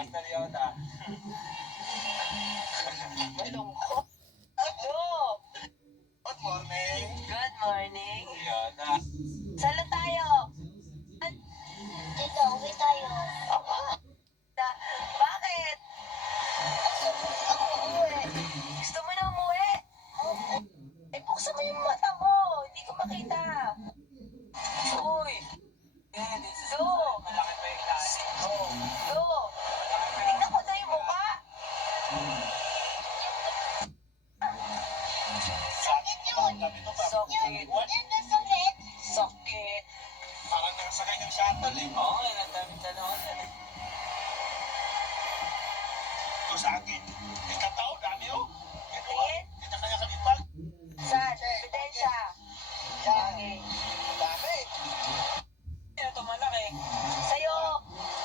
Master Yoda. Malungkot. Hello. Good morning. Good morning. Yoda. Saan na tayo? Dito, uwi tayo. Bakit? Ako uwi. Gusto mo na umuwi? Eh, buksan mo yung mata mo. Hindi ko makita. Uy. Lo. Malaki pa yung lahi. Lo. Tingnan ko na yung mukha. Sakit yun. Sakit. Yan na sakit. Sakit. Parang nakasakay ng shuttle eh. Oo, ang dami tanong. Ito sa akin. Isang tao, dami oh. Ito ah. Tingin? Kita kaya kalipag. Saan? Ebidensya. Okay. Dami. Ito malaki. Sa'yo,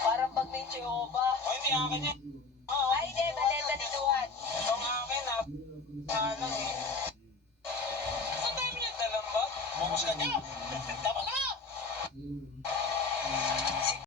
parang pag may Jehovah. Hoy, may akin yan. Oo. Ay, hindi, maleta ni Duwan. Itong akin ah. Lang eh. Saan tayo niya dalang ba? Bukos ka niya. Tama na.